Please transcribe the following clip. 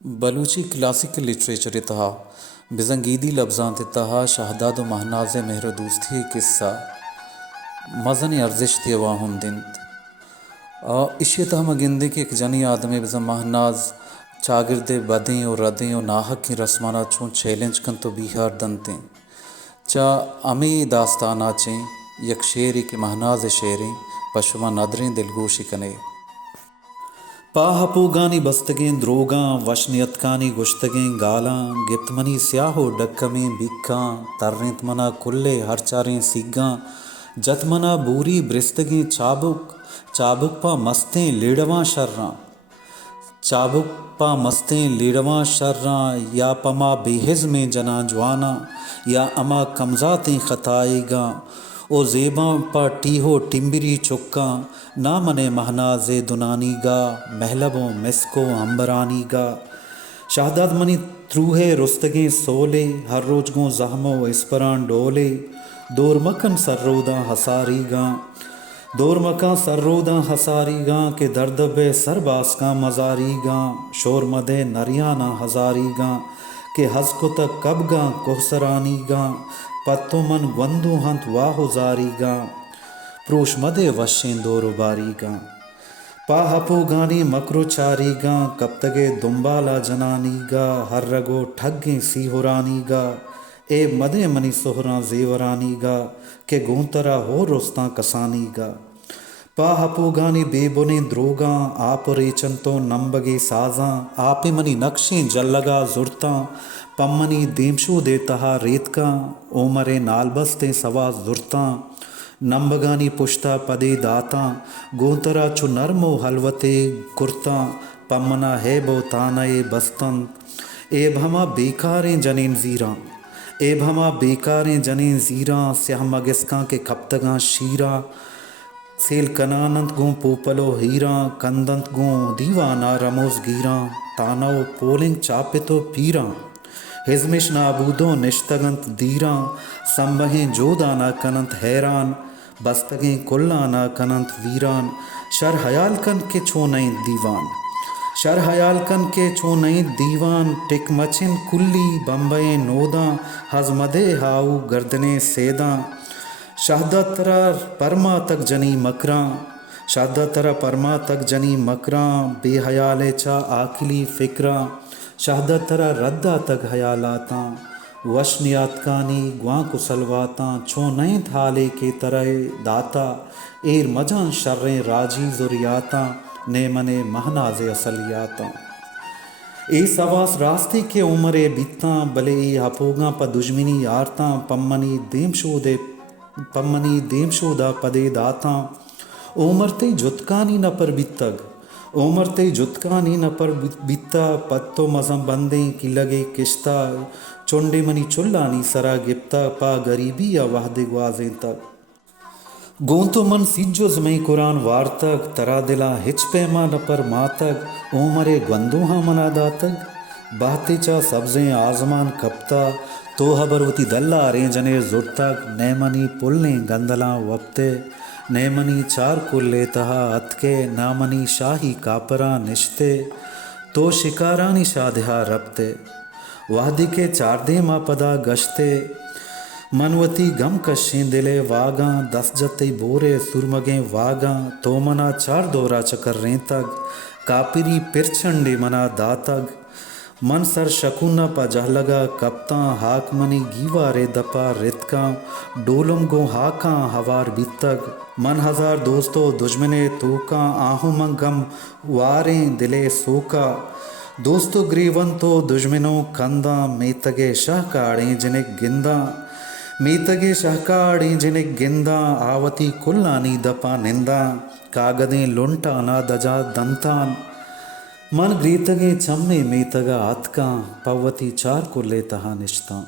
Balochi classical literature इतहा बिजंगीदी लफ्ज़ांत इतहा Shahdad व महनाज मेहर दोस्ती किस्सा मज़न अर्जिश तेवाहुन दिंत इश्यतः मगिंदे के एक जनी आदमी बिजन महनाज चागिरदे बदें और रदें और नाहक की रस्माना छूं चैलेंज कन तो बिहार दंते चा अमी दास्ताना चें यक शेरी के महनाज शेरें पशुमा नदरें दिलगोशी कने पाहपूगानी बस्तगें द्रोगां वशनियतकानी गुश्तगें गालां गिप्तमनी स्याहो डक्कमें बिक्कां तररेंतमना कुल्ले हरचारें सिग्गां जतमना बूरी ब्रिस्तगें चाबुक चाबुक पा मस्तें लीड़वां शर्रां चाबुक पा मस्तें लीड़वां शर्रां या पमा बेहिज में जना जवाना या अमा कमजातें खताएगा ओ जेबा पा टीहो टिम्बरी चुक्का ना मने महनाजे दुनानीगा महलबों मिसको अंबरानीगा शाहदाद मनी त्रूहे रुस्तगे सोले हर रोज गो जहमो इस्परान डोले दोरमकन सर्रोदा हसारीगा दोरमका सर्रोदा हसारीगा के दर्दबे सरबास का मजारीगा शोर मदे नरियाना हजारीगा के हज़को तक कबगा कोहसरानीगा पत्तो मन गंदो हंत वाहो जारीगा प्रोश मदे वशें दोरुबारीगा पाहपो गानी मकरो चारीगा कब तगे दुम्बाला जनानीगा हर रगो ठगे सीहोरानीगा ए मदे मनी सोहरा जेवरानीगा के गोंतरा हो रोस्ता कसानीगा पाहपो गानी बेबुने द्रोगा आप रेचन तो नंबगे साजा आपे मनी नक्शें जल्लगा जुरता पम्मनी देमशो देतहा रेत का ओमरे नालबस्ते सवा जुरता नंबगानी पुश्ता पदे दाता गोतरा चु नरमो हलवते कुर्ता पम्मना है बो तानए बस्तन ए भमा बेकारें जनें जीरा ए भमा बेकारें जनें जीरा स्याह मगिस्का के कप्तगा शीरा सेल कनानंत गो पोपलो हीरा कंदंत गो दीवाना रमोस गीरा तानव पोलिंग चापितो पीरा हिजमिश नाबूदो निश्तगंत दीरा संबहें जोदाना कनंत हैरान बस्तगें कुल्लाना कनंत वीरान शर हयाल कन के छो नई दीवान शर हयाल कन के छो नई दीवान टिक मचिन कुल्ली बम्बई नोदा हजमदे हाउ गर्दने सेदा शाहदा तरा परमा तक जनी मकरा शाहदा तरा परमा तक जनी मकरा बेहयाले चा आकिली फिक्रा शाहदा तरा रद्दा तक हयालाता वशनियातकानी ग्वां कुसलवाता छो नए थाले के तरह दाता एर मजान शर्रें राजी जुरियाता ने मने महनाजे असलियाता ए सवास रास्ते के उमरे बीता भले ए हपोगा प दुश्मनी आरता पम्मनी देमशोदा पदे दाता उमरते जुतकानी न पर बितग ओमरते जुतकानी न पर बिता पत्तो मजम बंदे की लगे किश्ता चोंडे मनी चुल्लानी सरा गिप्ता पा गरीबी या वाहदे ग्वाजें तक गोंतो मन सिज्जो जमे कुरान वार्तक तरा दिला हिच पैमा न पर मातक ओमरे गंदोहा मनादा तक बाते चा सब्जें आजमान कपता तो हबरवती दल्ला रे जने जुर्तक नैमनी पुलने गंदला वक्ते नैमनी चार कुल्ले तहा अतके नामनी शाही कापरा निश्ते तो शिकारानी शाध्या रपते वादी के चारदे मा पदा गश्ते मनवती गम कशें दिले वागा दस जते बोरे सुरमगे वागा तो मना चार दोरा चकर रें तक कापिरी पिरछंडे मना दातग मन सर शकुना पा जहलगा कप्ता हाक मनी गीवा रे दपा रितका डोलम गो हाका हवार बीतक मन हजार दोस्तों दुश्मने तोका आहु मंगम वारें दिले सोका दोस्तों ग्रीवन तो दुश्मनों कंदा मेतगे शाहकाड़े जिने गिंदा मेतगे शाहकाड़े जिने गिंदा आवती कुल्लानी दपा निंदा कागदें लुंटा ना दजा दंतान मन ग्रीतगे चम्मे मेतगा आतका पवती चार को लेता निश्ता।